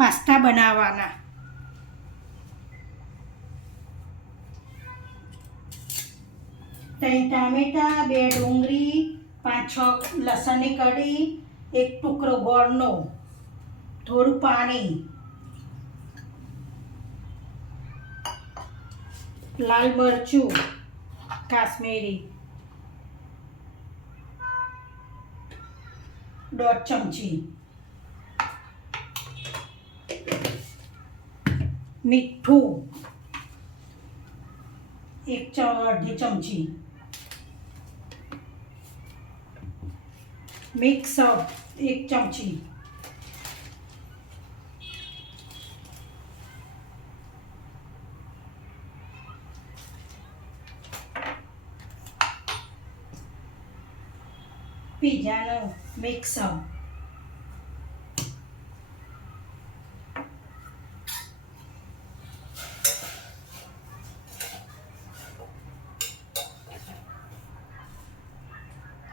Pasta બનાવવાના. ત્રણ ટામેટા, 2 ડુંગળી, 5-6 લસણની કળી, 1 ટુકડો ગોળનો, થોડું પાણી, લાલ મરચું કાશ્મીરી 1/2 ચમચી, મીઠું 1/2 ચમચી, મિક્સ 1 ચમચી, પીઝાનું મિક્સ,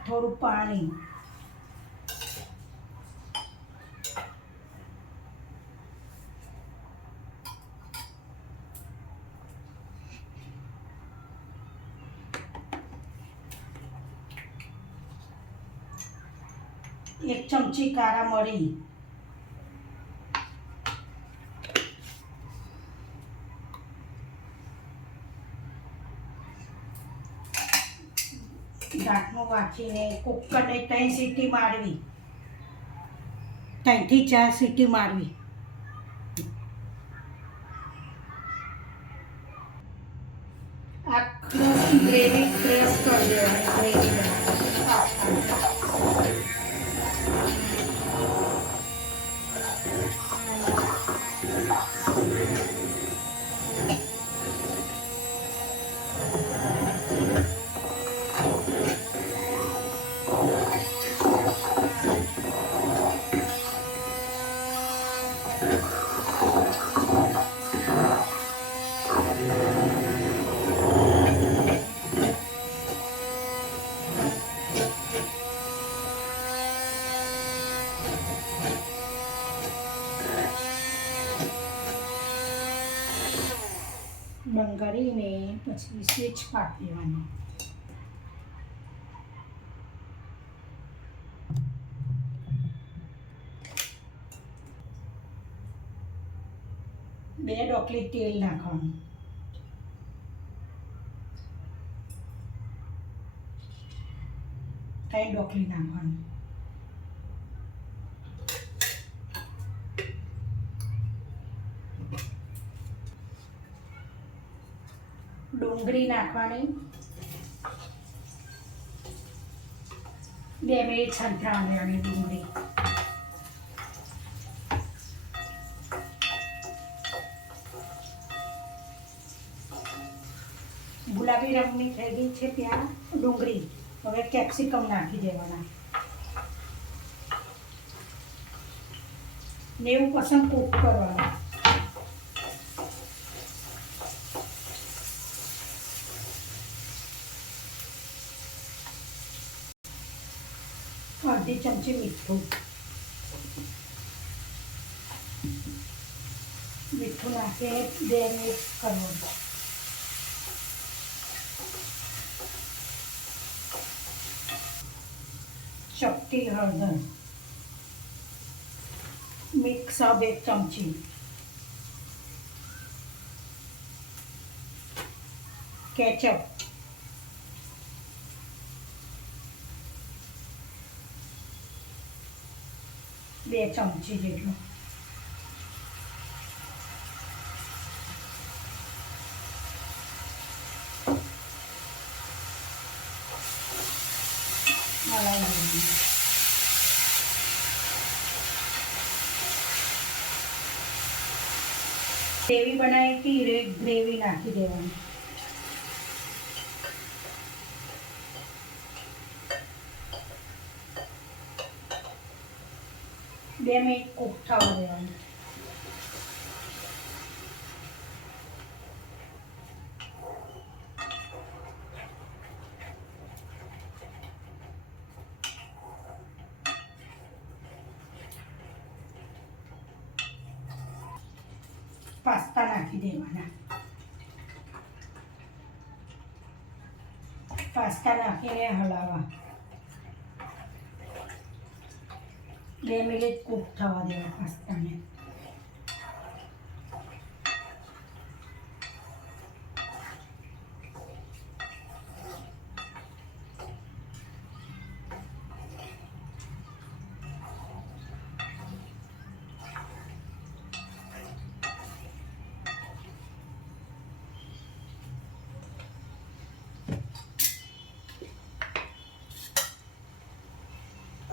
થોડું પાણી, એક ચમચી કાળા મરી, ઢાંકણું વાંચીને કુકરને 3 સીટી મારવી, 3 થી 4 સીટી મારવી. આખું ગ્રેવી ક્રશ કરી દેવાની. બંધ કરીને પછી સ્વિચ પાડી દેવાની. બે ડોકલી તેલ નાખવાનું. ત્રણ ડોકલી નાખવાનું. ડુંગળી નાખવાની. 2 મિનિટ સંથાવા દેવાની ડુંગળી. ગુલાબી રંગની થઈ ગઈ છે ત્યાં ડુંગળી. હવે કેપ્સિકમ નાખી દેવાના. 90% કૂક કરવાના. અડધી ચમચી મીઠું નાખીને 2 મિનિટ કરવાનું. ચપટી હળદર, મિક્સ 1 ચમચી, કેચઅપ, બે ચમચી જેટલું, ગ્રેવી બનાવી હતી ગ્રેવી નાખી દેવાની. બે મિનિટ કૂક થવા દેવાની. પાસ્તા નાખી દેવાના. પાસ્તા નાખીને હલાવવા. 2 મિનિટ કૂક થવા દેવા પાસ્તાને.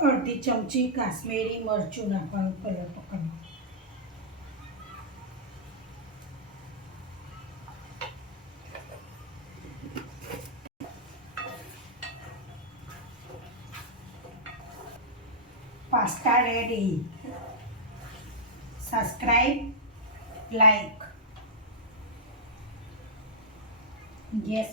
અડધી ચમચી કાશ્મીરી મરચું નાખવાનું કલર પકડવા. Pasta ready. Subscribe, like. Gas